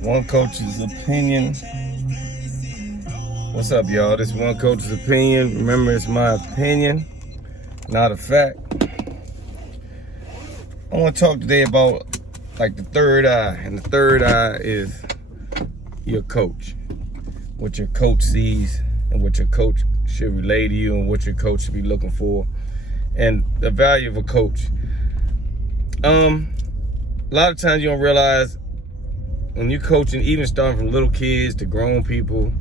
One Coach's Opinion. What's up, y'all? This is One Coach's Opinion. Remember, it's my opinion, not a fact. I want to talk today about like the third eye, and the third eye is your coach. What your coach sees and what your coach should relay to you and what your coach should be looking for, and the value of a coach. A lot of times you don't realize when you're coaching, even starting from little kids to grown people,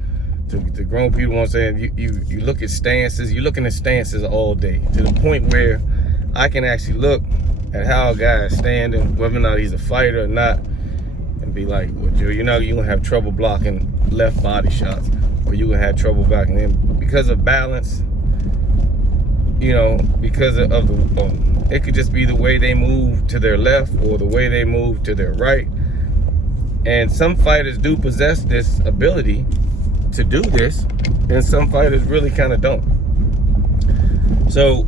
to grown people, I'm saying, you look at stances, you're looking at stances all day, to the point where I can actually look at how a guy is standing, whether or not he's a fighter or not, and be like, well, Joe, you're gonna have trouble blocking left body shots, or you're gonna have trouble blocking them because of balance, because of the, it could just be the way they move to their left or the way they move to their right. And some fighters do possess this ability to do this, and some fighters really kind of don't. So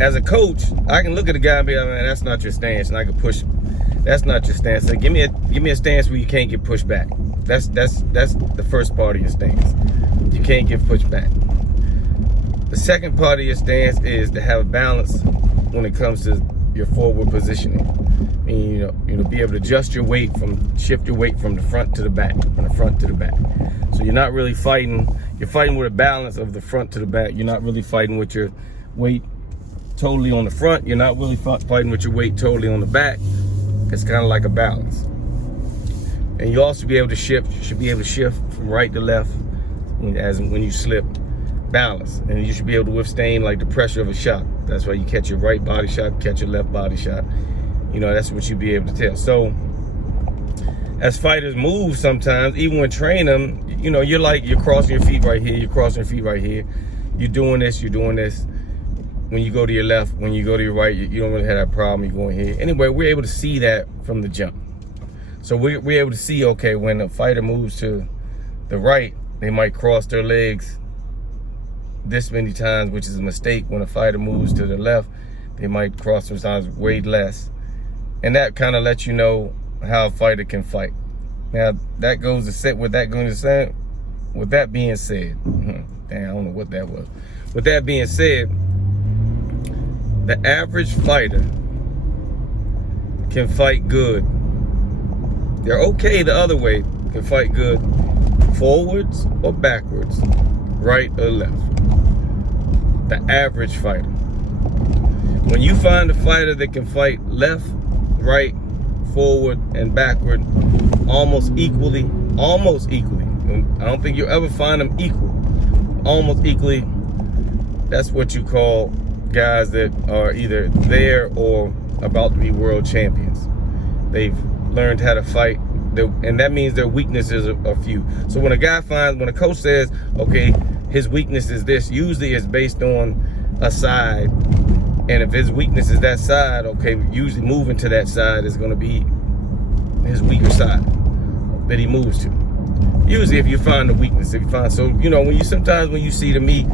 as a coach, I can look at a guy and be like, man, that's not your stance, and I can push him. That's not your stance. So give me a stance where you can't get pushed back. That's the first part of your stance. You can't get pushed back. The second part of your stance is to have a balance when it comes to your forward positioning. I mean, be able to adjust your weight, shift your weight from the front to the back, from the front to the back. So you're not really fighting, you're fighting with a balance of the front to the back. You're not really fighting with your weight totally on the front. You're not really fighting with your weight totally on the back. It's kind of like a balance. And you also be able to shift, you should be able to shift from right to left when you slip. Balance, and you should be able to withstand like the pressure of a shot. That's why you catch your right body shot, catch your left body shot. That's what you be able to tell. So as fighters move sometimes, even when training them, you're crossing your feet right here, you're crossing your feet right here. You're doing this. When you go to your left, when you go to your right, you don't really have that problem. You're going here. Anyway, we're able to see that from the jump. So we're able to see, okay, when a fighter moves to the right, they might cross their legs this many times, which is a mistake. When a fighter moves to the left, they might cross sometimes way less. And that kind of lets you know how a fighter can fight. Now, that goes to set with that going to say. With that being said, damn, I don't know what that was. With that being said, the average fighter can fight good. They're okay the other way, can fight good forwards or backwards, right or left. The average fighter. When you find a fighter that can fight left, right, forward, and backward almost equally, I don't think you'll ever find them equal, almost equally, that's what you call guys that are either there or about to be world champions. They've learned how to fight, and that means their weaknesses are few. So when a coach says, okay, his weakness is this, usually it's based on a side. And if his weakness is that side, okay, usually moving to that side is going to be his weaker side that he moves to. Usually if you find the weakness, when you see to me,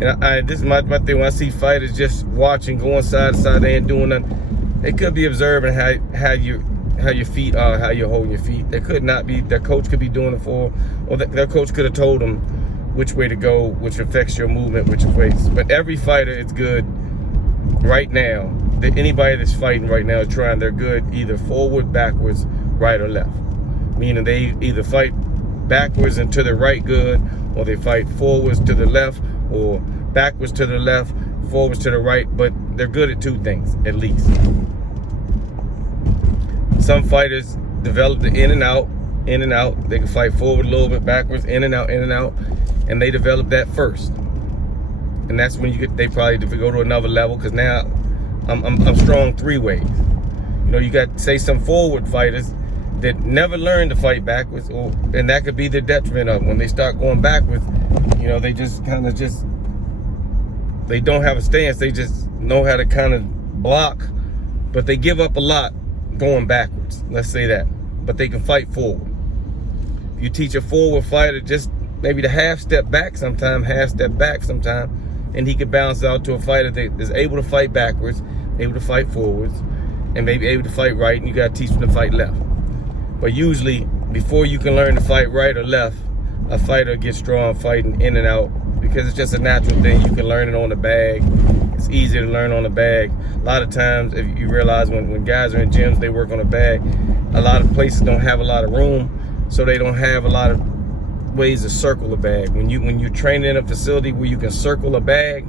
and this is my thing, when I see fighters just watching, going side to side, they ain't doing nothing, they could be observing how your feet are, how you're holding your feet. They could not be, their coach could be doing it for, or their coach could have told them which way to go, which affects your movement, which ways. But every fighter is good right now. Anybody that's fighting right now is trying, they're good either forward, backwards, right, or left. Meaning they either fight backwards and to the right good, or they fight forwards to the left, or backwards to the left, forwards to the right, but they're good at two things, at least. Some fighters develop the in and out. They can fight forward a little bit, backwards, in and out, and they develop that first. And that's when they probably go to another level, because now I'm strong three ways. You got, say, some forward fighters that never learn to fight backwards, and that could be the detriment of them. When they start going backwards, they just kind of they don't have a stance. They just know how to kind of block, but they give up a lot going backwards. Let's say that. But they can fight forward. If you teach a forward fighter just maybe to half step back sometime, and he could balance out to a fighter that is able to fight backwards, able to fight forwards, and maybe able to fight right, and you got to teach him to fight left. But usually before you can learn to fight right or left, a fighter gets strong fighting in and out, because it's just a natural thing. You can learn it on the bag. It's easier to learn on the bag. A lot of times, if you realize when guys are in gyms, they work on a bag, a lot of places don't have a lot of room, so they don't have a lot of ways to circle a bag. When you train in a facility where you can circle a bag,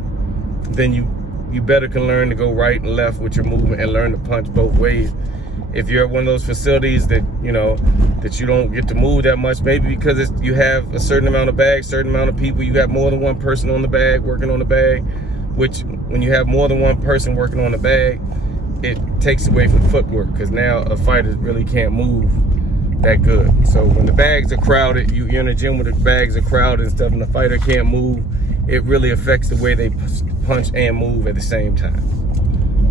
then you better can learn to go right and left with your movement and learn to punch both ways. If you're at one of those facilities that you don't get to move that much, maybe because you have a certain amount of bags, certain amount of people, you got more than one person on the bag, working on the bag, which when you have more than one person working on the bag, it takes away from footwork, because now a fighter really can't move that good. So when the bags are crowded, you're in a gym where the bags are crowded and stuff, and the fighter can't move, it really affects the way they punch and move at the same time.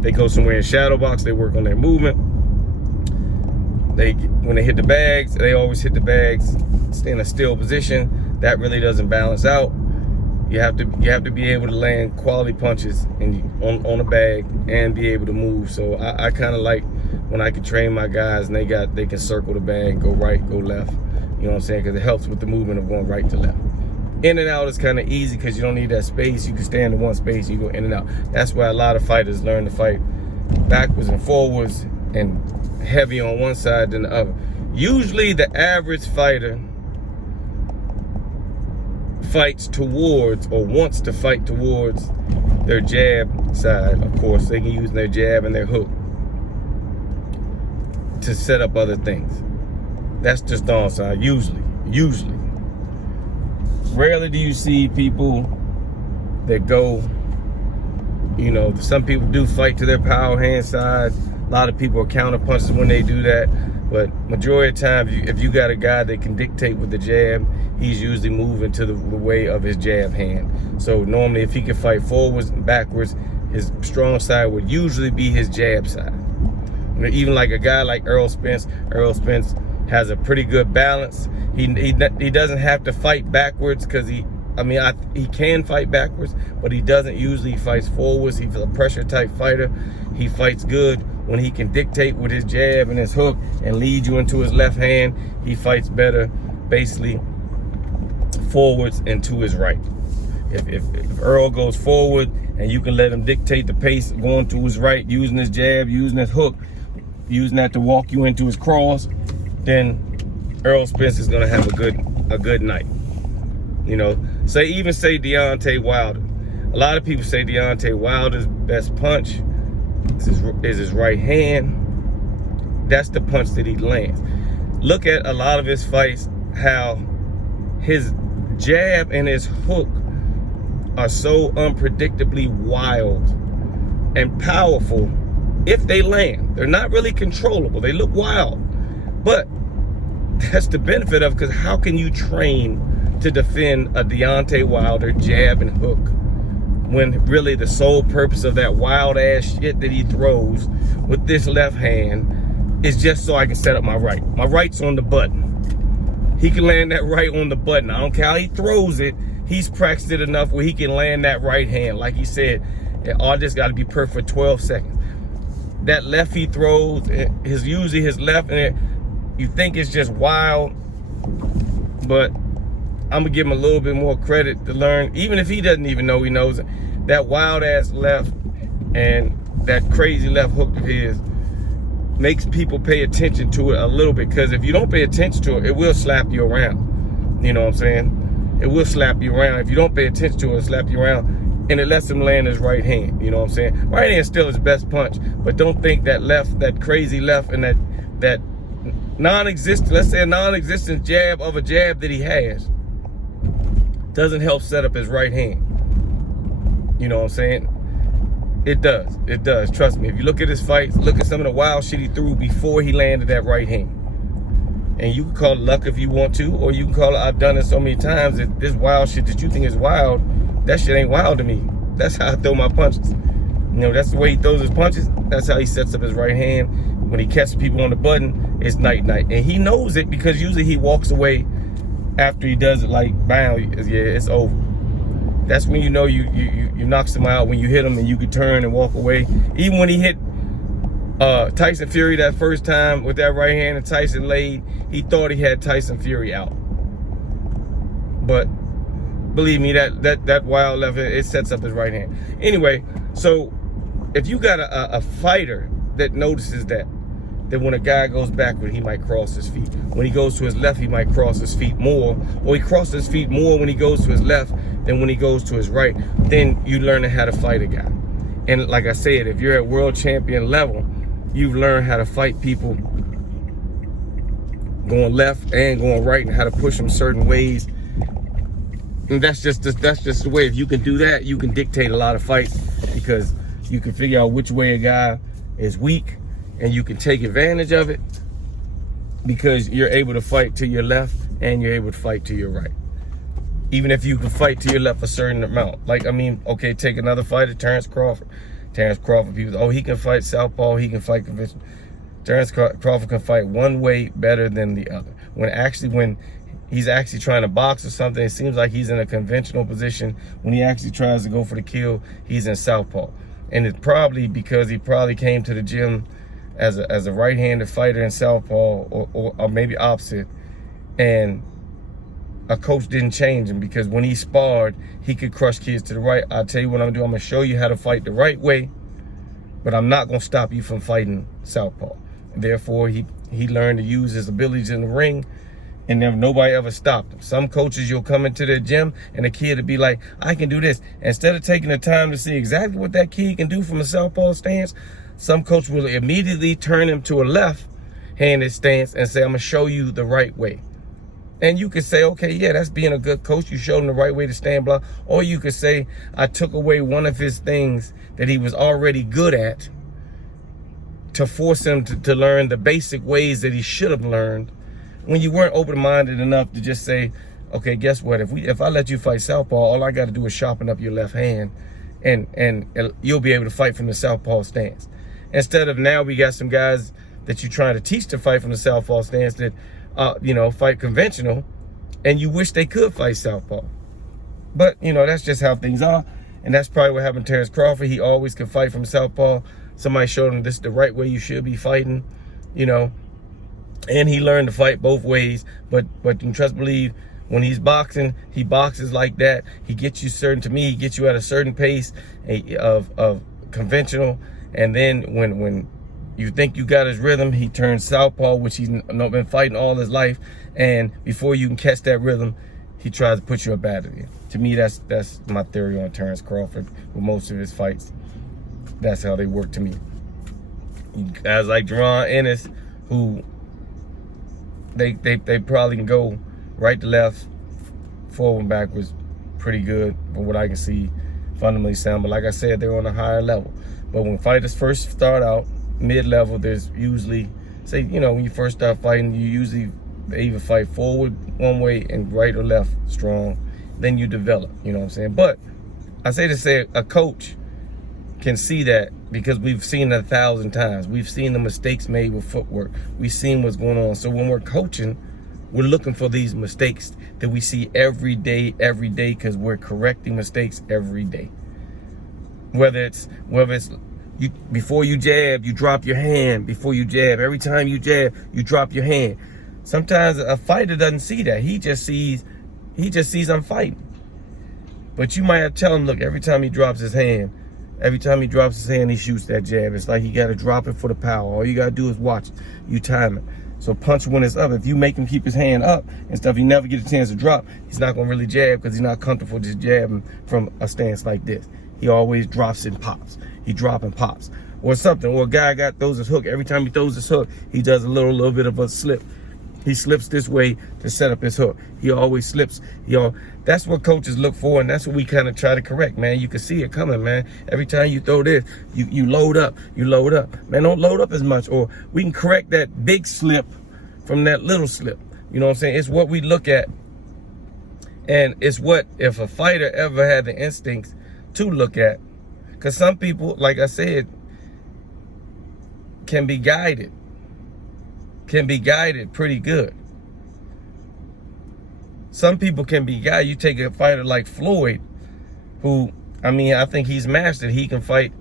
They go somewhere in shadow box, they work on their movement. When they hit the bags, they always hit the bags, stay in a still position. That really doesn't balance out. You have to be able to land quality punches on a bag and be able to move. So I kind of like when I can train my guys and they can circle the bag, go right, go left. You know what I'm saying? Because it helps with the movement of going right to left. In and out is kind of easy because you don't need that space. You can stand in one space, you go in and out. That's why a lot of fighters learn to fight backwards and forwards and heavy on one side than the other. Usually the average fighter fights towards or wants to fight towards their jab side. Of course, they can use their jab and their hook to set up other things. That's just the downside, usually. Rarely do you see people that go, some people do fight to their power hand side. A lot of people are counter punches when they do that. But majority of the time, if you got a guy that can dictate with the jab, he's usually moving to the way of his jab hand. So normally if he can fight forwards and backwards, his strong side would usually be his jab side. Even like a guy like Errol Spence has a pretty good balance. He doesn't have to fight backwards because he can fight backwards, but he doesn't usually fight forwards. He's a pressure type fighter. He fights good when he can dictate with his jab and his hook and lead you into his left hand. He fights better basically forwards and to his right. If Earl goes forward and you can let him dictate the pace going to his right, using his jab, using his hook, using that to walk you into his cross, then Errol Spence is gonna have a good night. Say Deontay Wilder. A lot of people say Deontay Wilder's best punch is his right hand. That's the punch that he lands. Look at a lot of his fights, how his jab and his hook are so unpredictably wild and powerful. If they land, they're not really controllable. They look wild, but that's the benefit of, because how can you train to defend a Deontay Wilder jab and hook when really the sole purpose of that wild ass shit that he throws with this left hand is just so I can set up my right. My right's on the button. He can land that right on the button. I don't care how he throws it. He's practiced it enough where he can land that right hand. Like he said, all this got to be perfect for 12 seconds. That left he throws is usually his left, and you think it's just wild, but I'm gonna give him a little bit more credit to learn, even if he doesn't even know he knows it. That wild ass left and that crazy left hook of his makes people pay attention to it a little bit, because if you don't pay attention to it, it will slap you around. You know what I'm saying? It will slap you around. If you don't pay attention to it, it'll slap you around. And it lets him land his right hand. You know what I'm saying? Right hand is still his best punch, but don't think that left, that crazy left, and that non-existent, let's say a non-existent jab of a jab that he has, doesn't help set up his right hand. You know what I'm saying? It does, trust me. If you look at his fights, look at some of the wild shit he threw before he landed that right hand. And you can call it luck if you want to, or you can call it, I've done it so many times, that this wild shit that you think is wild, that shit ain't wild to me. That's how I throw my punches. That's the way he throws his punches. That's how he sets up his right hand. When he catches people on the button, it's night-night. And he knows it, because usually he walks away after he does it, like, bam, yeah, it's over. That's when you know you knock somebody out, when you hit him and you can turn and walk away. Even when he hit Tyson Fury, that first time with that right hand, and Tyson laid, he thought he had Tyson Fury out. But believe me, that wild left, it sets up his right hand. Anyway, so if you got a fighter that notices that when a guy goes backward, he might cross his feet. When he goes to his left, he might cross his feet more. Or he crosses his feet more when he goes to his left than when he goes to his right. Then you learn how to fight a guy. And like I said, if you're at world champion level, you've learned how to fight people going left and going right, and how to push them certain ways. And that's just the way. If you can do that, you can dictate a lot of fights, because you can figure out which way a guy is weak, and you can take advantage of it, because you're able to fight to your left and you're able to fight to your right. Even if you can fight to your left a certain amount. Like, I mean, okay, take another fighter, Terrence Crawford. Terrence Crawford, people, oh, he can fight southpaw, he can fight conventional. Terrence Crawford can fight one way better than the other. When he's actually trying to box or something, it seems like he's in a conventional position. When he actually tries to go for the kill, he's in southpaw. And it's probably because he probably came to the gym as a right-handed fighter in southpaw, or maybe opposite, and a coach didn't change him, because when he sparred, he could crush kids to the right. I'll tell you what I'm gonna do. I'm gonna show you how to fight the right way, but I'm not gonna stop you from fighting southpaw. And therefore, he learned to use his abilities in the ring, and then nobody ever stopped him. Some coaches, you'll come into their gym and a kid will be like, I can do this. Instead of taking the time to see exactly what that kid can do from a southpaw stance, some coach will immediately turn him to a left-handed stance and say, I'm gonna show you the right way. And you could say, okay, yeah, that's being a good coach. You showed him the right way to stand block. Or you could say, I took away one of his things that he was already good at to force him to learn the basic ways that he should have learned, when you weren't open-minded enough to just say, okay, guess what? If I let you fight southpaw, all I got to do is sharpen up your left hand, and you'll be able to fight from the southpaw stance. Instead of, now we got some guys that you're trying to teach to fight from the southpaw stance that, fight conventional, and you wish they could fight southpaw. But, that's just how things are. And that's probably what happened to Terrence Crawford. He always could fight from southpaw. Somebody showed him this is the right way you should be fighting, and he learned to fight both ways. But you can trust believe, when he's boxing, he boxes like that. He gets you he gets you at a certain pace of conventional. And then when you think you got his rhythm, he turns southpaw, which he's been fighting all his life. And before you can catch that rhythm, he tries to put you up out of it. To me, that's my theory on Terrence Crawford with most of his fights. That's how they work to me. Guys like Jaron Ennis, who they probably can go right to left, forward and backwards pretty good, from what I can see, fundamentally sound. But like I said, they're on a higher level. But when fighters first start out, mid-level, there's usually, say, when you first start fighting, they either fight forward one way and right or left strong. Then you develop, you know what I'm saying? But I say to say, a coach can see that, because we've seen it 1,000 times. We've seen the mistakes made with footwork. We've seen what's going on. So when we're coaching, we're looking for these mistakes that we see every day, because we're correcting mistakes every day. Whether it's you, before you jab, you drop your hand. Before you jab, every time you jab, you drop your hand. Sometimes a fighter doesn't see that. He just sees I'm fighting. But you might have to tell him, look, every time he drops his hand, he shoots that jab. It's like he got to drop it for the power. All you got to do is watch it. You time it. So punch when it's up. If you make him keep his hand up and stuff, he never get a chance to drop. He's not going to really jab, because he's not comfortable just jabbing from a stance like this. He always drops and pops. He drop and pops. Or something. Or a guy throws his hook. Every time he throws his hook, he does a little bit of a slip. He slips this way to set up his hook. He always slips. That's what coaches look for, and that's what we kind of try to correct, man. You can see it coming, man. Every time you throw this, you load up. You load up. Man, don't load up as much. Or we can correct that big slip from that little slip. You know what I'm saying? It's what we look at. And it's what, if a fighter ever had the instincts to look at. Because some people, like I said, can be guided pretty good. Some people can be guided. You take a fighter like Floyd, who, I think he's mastered. He can fight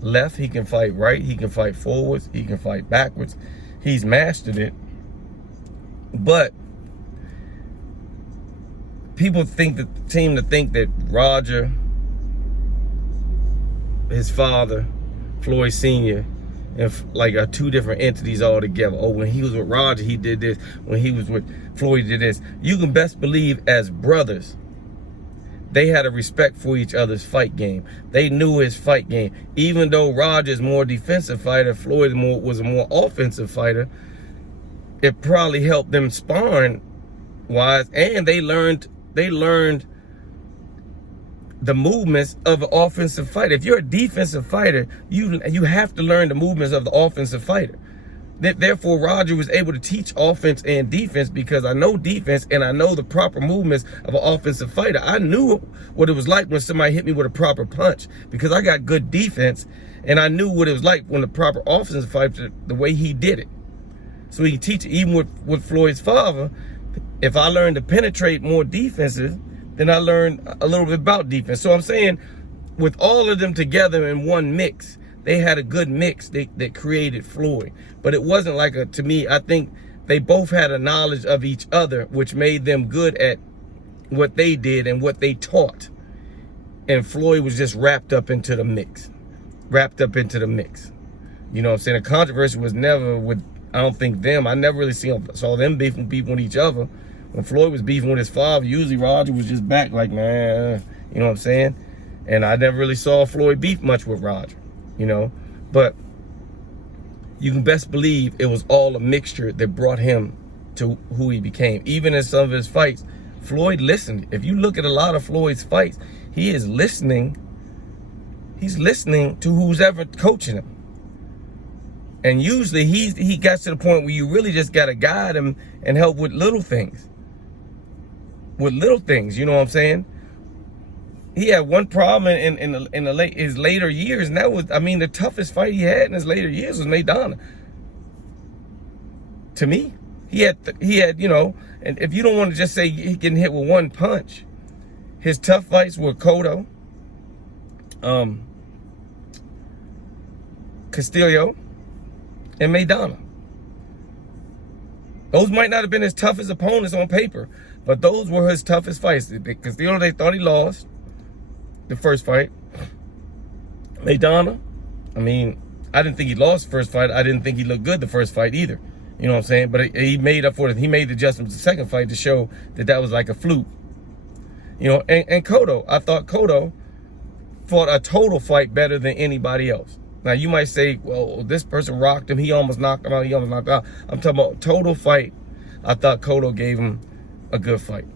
left, he can fight right, he can fight forwards, he can fight backwards. He's mastered it. But people seem to think that Roger, his father, Floyd Sr., and like are two different entities altogether. Oh, when he was with Roger, he did this. When he was with Floyd, he did this. You can best believe, as brothers, they had a respect for each other's fight game. They knew his fight game. Even though Roger's more defensive fighter, Floyd was a more offensive fighter, it probably helped them sparring wise, and they learned the movements of an offensive fighter. If you're a defensive fighter, you have to learn the movements of the offensive fighter. Therefore, Roger was able to teach offense and defense, because I know defense and I know the proper movements of an offensive fighter. I knew what it was like when somebody hit me with a proper punch, because I got good defense, and I knew what it was like when the proper offensive fighter, the way he did it. So he can teach it. Even with Floyd's father, if I learned to penetrate more defenses, then I learned a little bit about defense. So I'm saying, with all of them together in one mix, they had a good mix that created Floyd. But it wasn't like to me, I think they both had a knowledge of each other, which made them good at what they did and what they taught. And Floyd was just wrapped up into the mix. You know what I'm saying? The controversy was never with, I don't think, them. I never really saw them beefing with each other. When Floyd was beefing with his father, usually Roger was just back like, man, you know what I'm saying? And I never really saw Floyd beef much with Roger, you know? But you can best believe it was all a mixture that brought him to who he became. Even in some of his fights, Floyd listened. If you look at a lot of Floyd's fights, he is listening. He's listening to who's ever coaching him. And usually he got to the point where you really just got to guide him and help with little things. You know what I'm saying? He had one problem in his later years, and that was, I mean, the toughest fight he had in his later years was Maidana. To me, he had, you know, and if you don't want to just say he getting hit with one punch, his tough fights were Cotto, Castillo, and Maidana. Those might not have been his toughest opponents on paper, but those were his toughest fights. Castillo, they thought he lost the first fight. Maidana, I mean, I didn't think he lost the first fight. I didn't think he looked good the first fight either. You know what I'm saying? But he made up for it. He made the adjustments the second fight to show that was like a fluke. You know, and Cotto, I thought Cotto fought a total fight better than anybody else. Now, you might say, well, this person rocked him. He almost knocked him out. I'm talking about total fight. I thought Cotto gave him a good fight.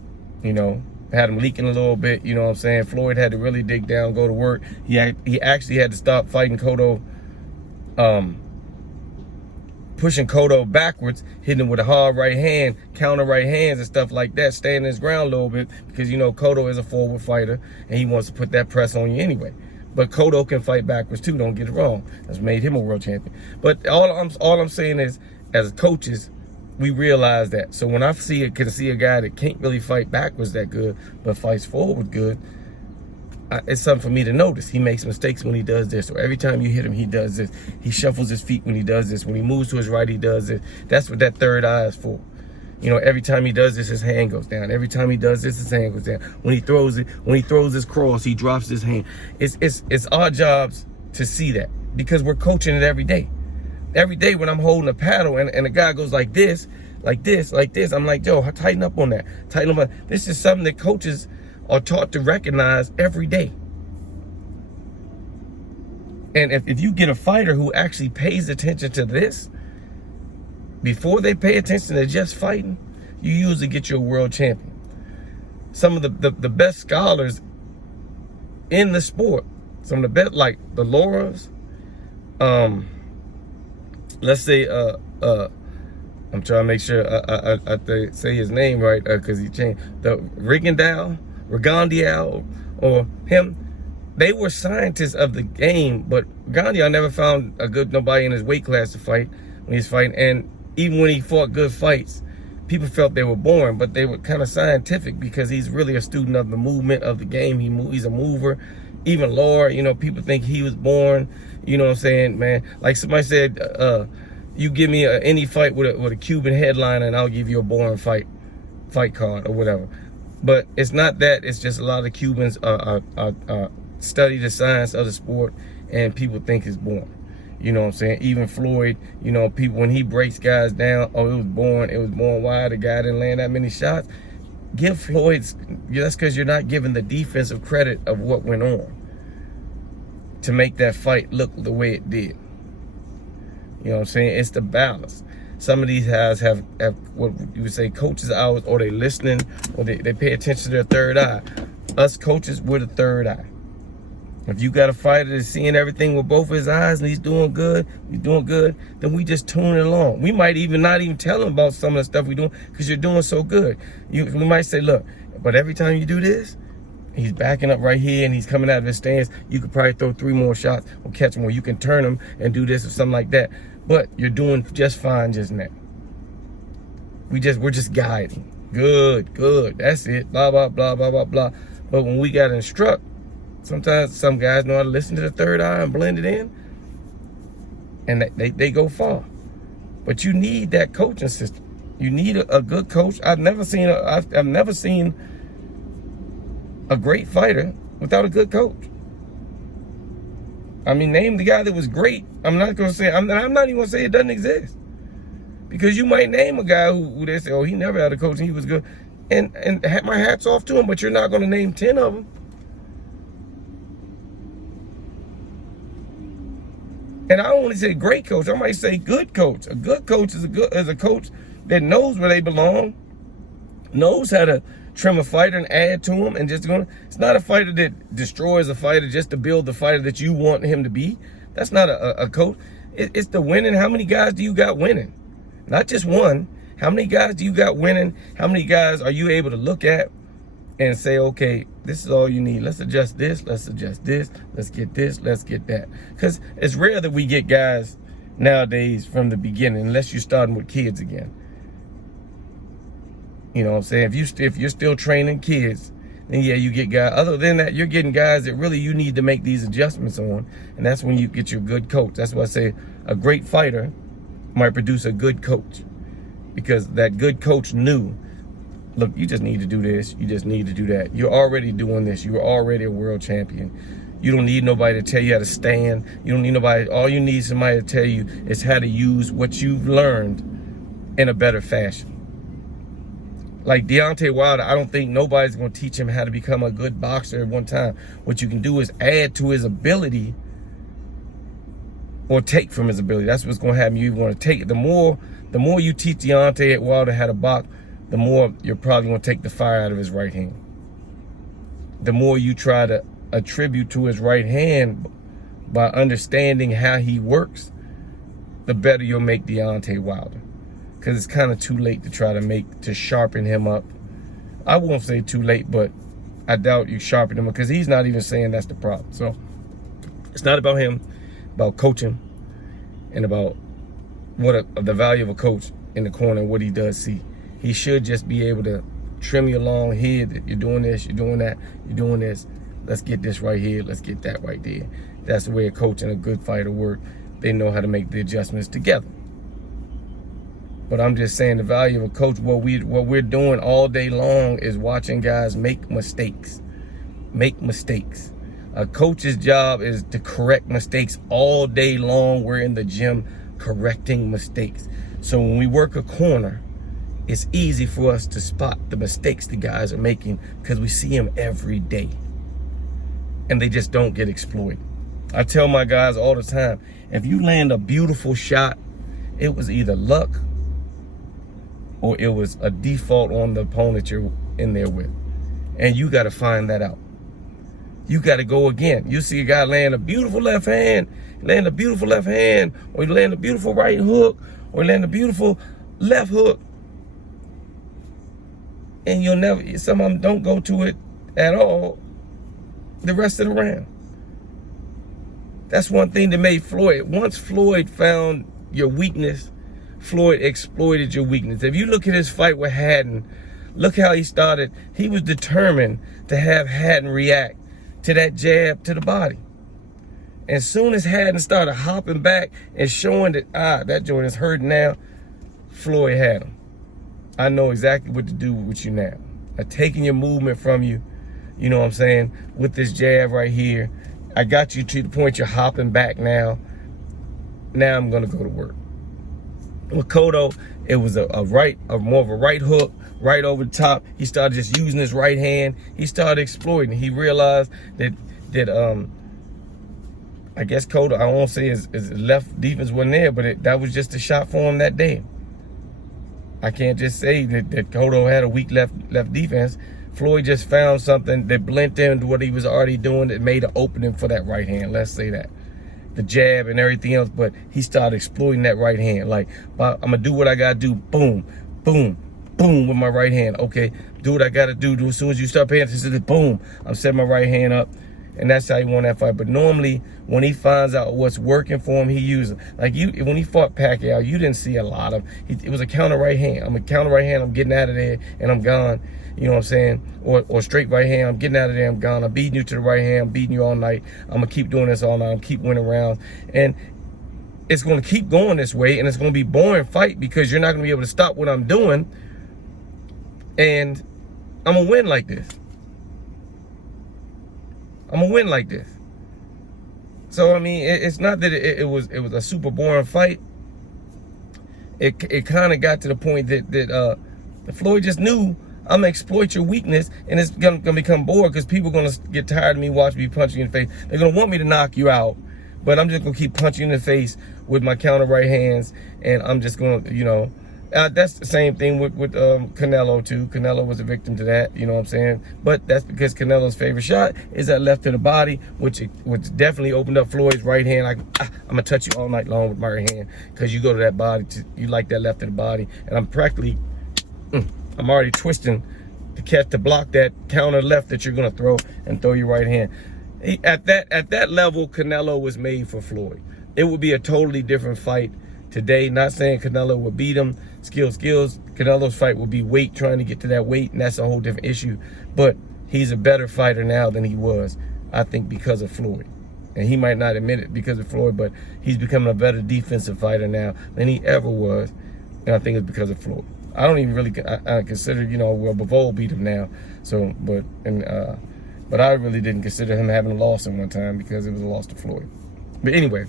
You know, had him leaking a little bit. You know what I'm saying? Floyd had to really dig down, go to work. He actually had to stop fighting Cotto, pushing Cotto backwards, hitting him with a hard right hand, counter right hands and stuff like that, staying his ground a little bit, because, you know, Cotto is a forward fighter and he wants to put that press on you anyway. But Cotto can fight backwards too, don't get it wrong. That's made him a world champion. But all I'm saying is, as coaches, we realize that. So when I can see a guy that can't really fight backwards that good, but fights forward good, it's something for me to notice. He makes mistakes when he does this. So every time you hit him, he does this. He shuffles his feet when he does this. When he moves to his right, he does this. That's what that third eye is for. You know, every time he does this, his hand goes down. Every time he does this, his hand goes down. When he throws his cross, he drops his hand. It's our jobs to see that, because we're coaching it every day. Every day when I'm holding a paddle and a guy goes like this, I'm like, yo, tighten up on that. Tighten up. This is something that coaches are taught to recognize every day. And if you get a fighter who actually pays attention to this, before they pay attention to just fighting, you usually get you a world champion. Some of the best scholars in the sport, some of the best, like the Lauras, let's say, I'm trying to make sure I say his name right, because he changed, the Rigondeaux, or him, they were scientists of the game, but Rigondeaux never found nobody in his weight class to fight when he's fighting. And even when he fought good fights, people felt they were boring, but they were kind of scientific because he's really a student of the movement of the game. He's a mover. Even Lord, you know, people think he was born, you know what I'm saying, man. Like somebody said, you give me any fight with a Cuban headliner and I'll give you a boring fight card or whatever. But it's not that. It's just a lot of Cubans study the science of the sport and people think it's boring. You know what I'm saying? Even Floyd, you know, people, when he breaks guys down, oh, it was boring wide, the guy didn't land that many shots. Give Floyd's, that's because you're not giving the defensive credit of what went on to make that fight look the way it did. You know what I'm saying? It's the balance. Some of these guys have what you would say coaches' hours, or they listening, or they pay attention to their third eye. Us coaches, we're the third eye. If you got a fighter that's seeing everything with both of his eyes and he's doing good, then we just tune it along. We might not even tell him about some of the stuff we're doing because you're doing so good. We might say, look, but every time you do this, he's backing up right here and he's coming out of his stance. You could probably throw 3 more shots or catch him, or you can turn him and do this or something like that. But you're doing just fine just now. We're just guiding. Good. That's it. Blah, blah, blah, blah, blah, blah. But when we got to instruct, sometimes some guys know how to listen to the third eye and blend it in, and they go far. But you need that coaching system. You need a good coach. I've never seen a great fighter without a good coach. I mean, name the guy that was great. I'm not even gonna say it doesn't exist, because you might name a guy who they say, oh, he never had a coach and he was good, and my hat's off to him. But you're not gonna name 10 of them. And I don't want to say great coach. I might say good coach. A good coach is a coach that knows where they belong, knows how to trim a fighter and add to him, and it's not a fighter that destroys a fighter just to build the fighter that you want him to be. That's not a coach. It's the winning. How many guys do you got winning? Not just one. How many guys do you got winning? How many guys are you able to look at and say, okay, this is all you need. Let's adjust this. Let's adjust this. Let's get this. Let's get that. Because it's rare that we get guys nowadays from the beginning, unless you're starting with kids again. You know what I'm saying? If you're still training kids, then yeah, you get guys. Other than that, you're getting guys that really you need to make these adjustments on. And that's when you get your good coach. That's why I say a great fighter might produce a good coach, because that good coach knew, look, you just need to do this. You just need to do that. You're already doing this. You're already a world champion. You don't need nobody to tell you how to stand. You don't need nobody. All you need somebody to tell you is how to use what you've learned in a better fashion. Like Deontay Wilder, I don't think nobody's going to teach him how to become a good boxer at one time. What you can do is add to his ability or take from his ability. That's what's going to happen. You want to take it. The more you teach Deontay Wilder how to box, the more you're probably going to take the fire out of his right hand. The more you try to attribute to his right hand by understanding how he works, the better you'll make Deontay Wilder. Because it's kind of too late to try to sharpen him up. I won't say too late, but I doubt you sharpen him up, because he's not even saying that's the problem. So it's not about him, about coaching, and about the value of a coach in the corner and what he does see. He should just be able to trim you along here. That you're doing this, you're doing that, you're doing this. Let's get this right here. Let's get that right there. That's the way a coach and a good fighter work. They know how to make the adjustments together. But I'm just saying the value of a coach, what we're doing all day long is watching guys make mistakes. Make mistakes. A coach's job is to correct mistakes all day long. We're in the gym correcting mistakes. So when we work a corner, it's easy for us to spot the mistakes the guys are making, because we see them every day. And they just don't get exploited. I tell my guys all the time, if you land a beautiful shot, it was either luck or it was a default on the opponent you're in there with. And you got to find that out. You got to go again. You see a guy land a beautiful left hand, or you land a beautiful right hook, or you land a beautiful left hook, and some of them don't go to it at all the rest of the round. That's one thing that made Floyd. Once Floyd found your weakness, Floyd exploited your weakness. If you look at his fight with Haddon, look how he started. He was determined to have Haddon react to that jab to the body. As soon as Haddon started hopping back and showing that, that joint is hurting now, Floyd had him. I know exactly what to do with you now. I'm taking your movement from you, you know what I'm saying, with this jab right here. I got you to the point you're hopping back now. Now I'm gonna go to work. With Cotto, it was more of a right hook, right over the top. He started just using his right hand. He started exploiting. He realized that I guess Cotto, I won't say his left defense wasn't there, but that was just a shot for him that day. I can't just say that Cotto had a weak left defense. Floyd just found something that blended into what he was already doing that made an opening for that right hand. Let's say that. The jab and everything else, but he started exploiting that right hand. Like, I'm gonna do what I gotta do. Boom, boom, boom with my right hand. Okay, do what I gotta do. As soon as you start paying attention to this, boom, I'm setting my right hand up. And that's how he won that fight. But normally, when he finds out what's working for him, he uses it. Like when he fought Pacquiao, you didn't see a lot of. It was a counter right hand. I'm a counter right hand. I'm getting out of there and I'm gone. You know what I'm saying? Or straight right hand. I'm getting out of there. I'm gone. I'm beating you to the right hand. I'm beating you all night. I'm gonna keep doing this all night. I'm keep winning rounds. And it's gonna keep going this way. And it's gonna be a boring fight because you're not gonna be able to stop what I'm doing. And I'm gonna win like this. I'm gonna win like this. So I mean, it's not that it was a super boring fight. It kind of got to the point that Floyd just knew, I'm gonna exploit your weakness, and it's gonna become bored because people are gonna get tired of me watching me punch you in the face. They're gonna want me to knock you out, but I'm just gonna keep punching you in the face with my counter right hands, and I'm just gonna, you know. That's the same thing with Canelo too. Canelo was a victim to that, you know what I'm saying? But that's because Canelo's favorite shot is that left to the body, which definitely opened up Floyd's right hand. I'm gonna touch you all night long with my right hand because you go to that body, you like that left to the body, and I'm practically, I'm already twisting to block that counter left that you're gonna throw and throw your right hand. At that level, Canelo was made for Floyd. It would be a totally different fight today. Not saying Canelo would beat him. Skills. Canelo's fight will be weight, trying to get to that weight, and that's a whole different issue. But he's a better fighter now than he was, I think, because of Floyd. And he might not admit it because of Floyd, but he's becoming a better defensive fighter now than he ever was. And I think it's because of Floyd. I don't even really I consider, you know, well, Bivol beat him now. So, but I really didn't consider him having a loss in one time because it was a loss to Floyd. But anyway,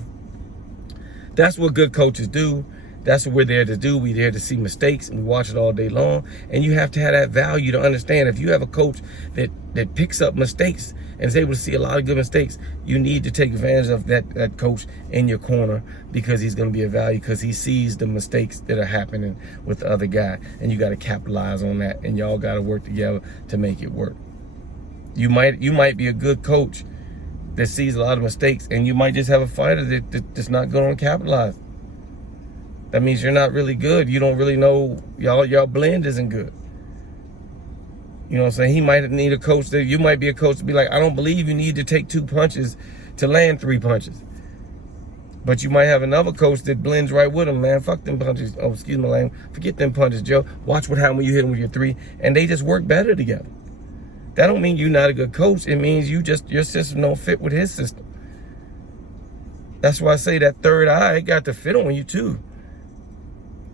that's what good coaches do. That's what we're there to do. We're there to see mistakes, and we watch it all day long. And you have to have that value to understand. If you have a coach that picks up mistakes and is able to see a lot of good mistakes, you need to take advantage of that coach in your corner, because he's going to be a value, because he sees the mistakes that are happening with the other guy. And you got to capitalize on that, and y'all got to work together to make it work. You might be a good coach that sees a lot of mistakes, and you might just have a fighter that's not going to capitalize. That means you're not really good. You don't really know, y'all blend isn't good. You know what I'm saying? He might need a coach that, you might be a coach to be like, I don't believe you need to take 2 punches to land 3 punches. But you might have another coach that blends right with him, man. Fuck them punches. Oh, excuse my language. Forget them punches, Joe. Watch what happens when you hit them with your 3, and they just work better together. That don't mean you're not a good coach. It means your system don't fit with his system. That's why I say that third eye got to fit on you too.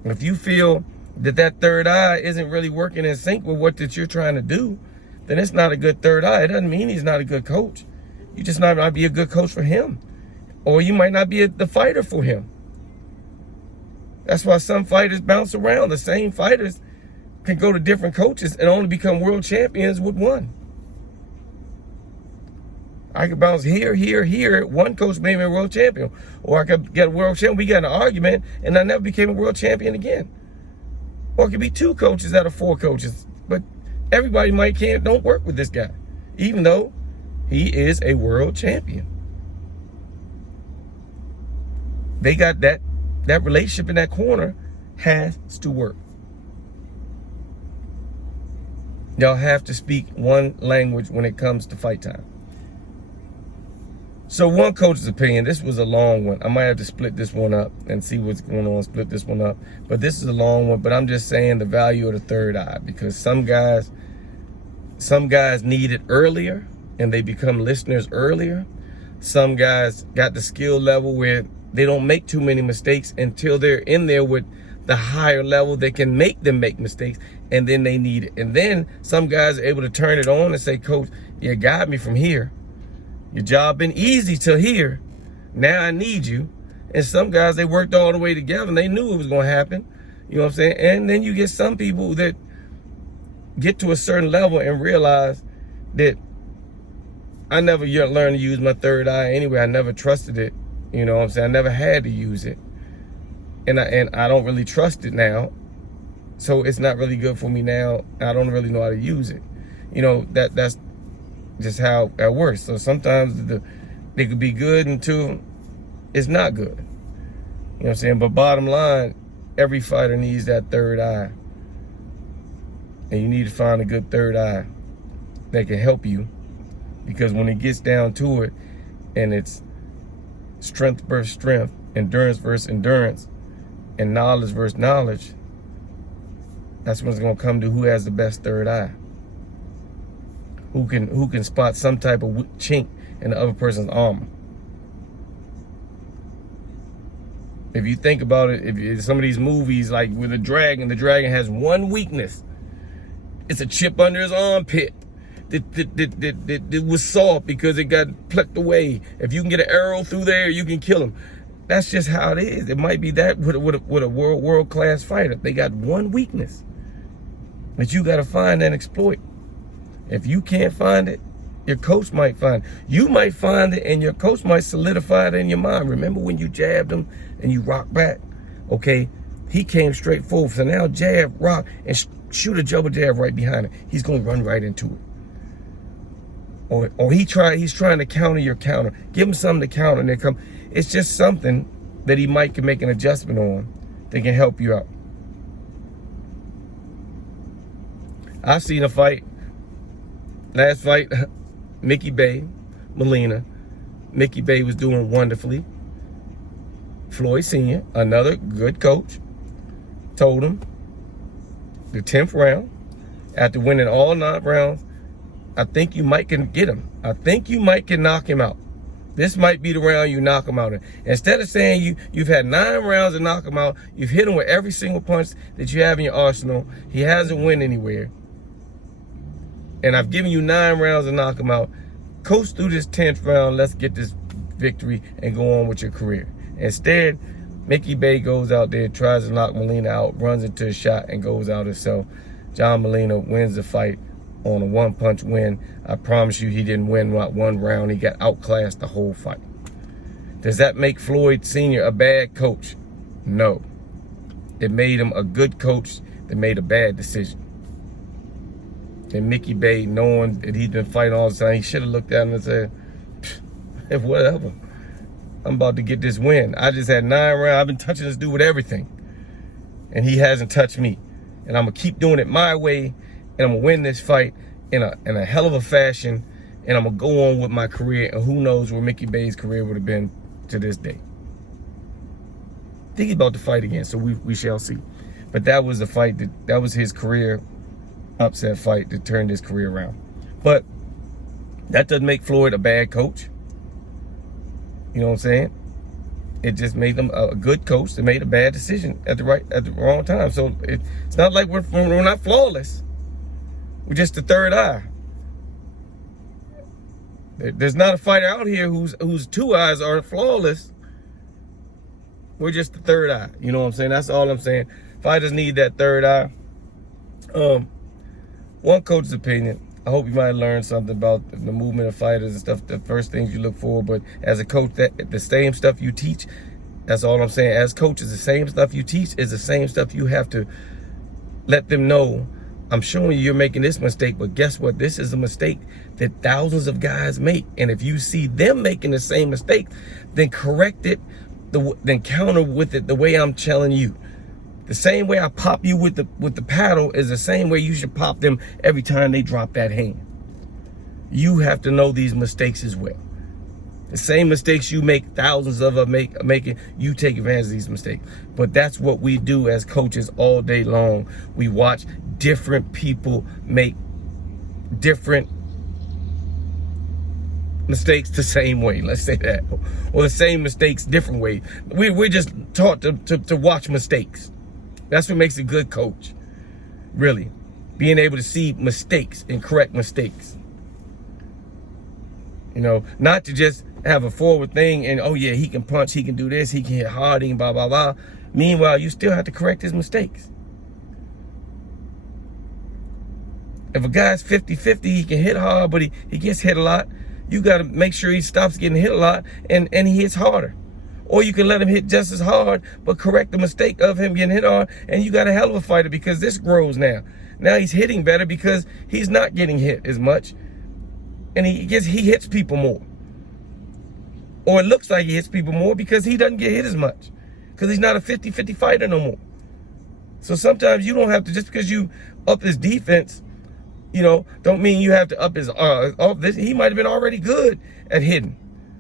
If you feel that third eye isn't really working in sync with what that you're trying to do, then it's not a good third eye. It doesn't mean he's not a good coach. You just might not be a good coach for him. Or you might not be the fighter for him. That's why some fighters bounce around. The same fighters can go to different coaches and only become world champions with one. I could bounce here. One coach made me a world champion. Or I could get a world champion. We got in an argument and I never became a world champion again. Or it could be 2 coaches out of 4 coaches. But everybody don't work with this guy, even though he is a world champion. They got that relationship in that corner has to work. Y'all have to speak one language when it comes to fight time. So one coach's opinion, this was a long one. I might have to split this one up and see what's going on, split this one up. But this is a long one, but I'm just saying the value of the third eye, because some guys need it earlier and they become listeners earlier. Some guys got the skill level where they don't make too many mistakes until they're in there with the higher level that can make them make mistakes, and then they need it. And then some guys are able to turn it on and say, coach, you got me from here. Your job been easy till here. Now I need you. And some guys, they worked all the way together and they knew it was going to happen. You know what I'm saying? And then you get some people that get to a certain level and realize that I never learned to use my third eye anyway. I never trusted it. You know what I'm saying? I never had to use it. And I don't really trust it now. So it's not really good for me now. I don't really know how to use it. You know, that's just how it works. So sometimes they could be good until it's not good. You know what I'm saying? But bottom line, every fighter needs that third eye. And you need to find a good third eye that can help you. Because when it gets down to it, and it's strength versus strength, endurance versus endurance, and knowledge versus knowledge, that's when it's gonna come to who has the best third eye. Who can spot some type of chink in the other person's armor. If you think about it, if some of these movies, like with the dragon has one weakness. It's a chip under his armpit that was soft because it got plucked away. If you can get an arrow through there, you can kill him. That's just how it is. It might be that with a world-class fighter. They got one weakness that you got to find and exploit. If you can't find it, your coach might find it. You might find it and your coach might solidify it in your mind. Remember when you jabbed him and you rocked back? Okay, he came straight forward. So now jab, rock, and shoot a double jab right behind him. He's going to run right into it. Or he's trying to counter your counter. Give him something to counter and they come. It's just something that he might can make an adjustment on that can help you out. I've seen a fight. Last fight, Mickey Bey, Molina. Mickey Bey was doing wonderfully. Floyd Sr., another good coach, told him the 10th round, after winning all 9 rounds, I think you might can get him. I think you might can knock him out. This might be the round you knock him out in. Instead of saying you've had 9 rounds to knock him out, you've hit him with every single punch that you have in your arsenal. He hasn't went anywhere. And I've given you 9 rounds to knock him out. Coast through this 10th round. Let's get this victory and go on with your career. Instead, Mickey Bey goes out there, tries to knock Molina out, runs into a shot, and goes out himself. John Molina wins the fight on a 1-punch win. I promise you he didn't win one round. He got outclassed the whole fight. Does that make Floyd Sr. a bad coach? No. It made him a good coach that made a bad decision. And Mickey Bey, knowing that he's been fighting all the time, he should have looked at him and said, whatever. I'm about to get this win. I just had 9 rounds. I've been touching this dude with everything. And he hasn't touched me. And I'm going to keep doing it my way. And I'm going to win this fight in a hell of a fashion. And I'm going to go on with my career. And who knows where Mickey Bey's career would have been to this day. I think he's about to fight again, so we shall see. But that was the fight, that was his career upset fight that turned his career around. But that doesn't make Floyd a bad coach. You know what I'm saying? It just made them a good coach that made a bad decision at the wrong time. So it's not like we're not flawless. We're just the third eye. There's not a fighter out here whose 2 eyes are flawless. We're just the third eye. You know what I'm saying? That's all I'm saying. Fighters need that third eye. One coach's opinion. I hope you might learn something about the movement of fighters and stuff, the first things you look for. But as a coach, the same stuff you teach, that's all I'm saying. As coaches, the same stuff you teach is the same stuff you have to let them know. I'm showing you you're making this mistake, but guess what? This is a mistake that thousands of guys make. And if you see them making the same mistake, then correct it, then counter with it the way I'm telling you. The same way I pop you with the paddle is the same way you should pop them every time they drop that hand. You have to know these mistakes as well. The same mistakes you make, thousands of them making, you take advantage of these mistakes. But that's what we do as coaches all day long. We watch different people make different mistakes the same way, let's say that, or the same mistakes different way. We're just taught to watch mistakes. That's what makes a good coach, really, being able to see mistakes and correct mistakes. You know, not to just have a forward thing and, oh yeah, he can punch, he can do this, he can hit hard, he can blah, blah, blah. Meanwhile, you still have to correct his mistakes. If a guy's 50-50, he can hit hard, but he gets hit a lot. You got to make sure he stops getting hit a lot and he hits harder. Or you can let him hit just as hard, but correct the mistake of him getting hit hard, and you got a hell of a fighter because this grows now. Now he's hitting better because he's not getting hit as much. And he hits people more. Or it looks like he hits people more because he doesn't get hit as much. Because he's not a 50-50 fighter no more. So sometimes you don't have to, just because you up his defense, you know, don't mean you have to up his, he might have been already good at hitting.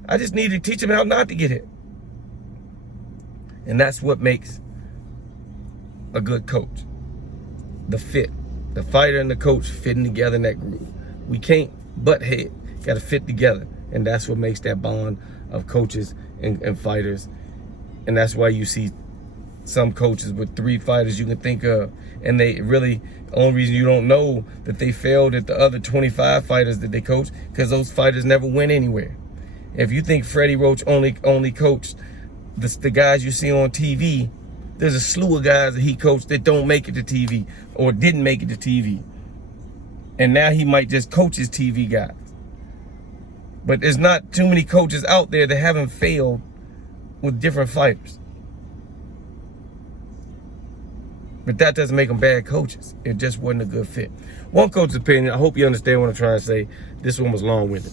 I just need to teach him how not to get hit. And that's what makes a good coach. The fit. The fighter and the coach fitting together in that group. We can't butt head. Got to fit together. And that's what makes that bond of coaches and fighters. And that's why you see some coaches with 3 fighters you can think of. And they really, the only reason you don't know that they failed at the other 25 fighters that they coached, because those fighters never went anywhere. If you think Freddie Roach only coached the guys you see on TV, there's a slew of guys that he coached that don't make it to TV or didn't make it to TV. And now he might just coach his TV guys. But there's not too many coaches out there that haven't failed with different fighters. But that doesn't make them bad coaches. It just wasn't a good fit. One coach's opinion. I hope you understand what I'm trying to say. This one was long-winded.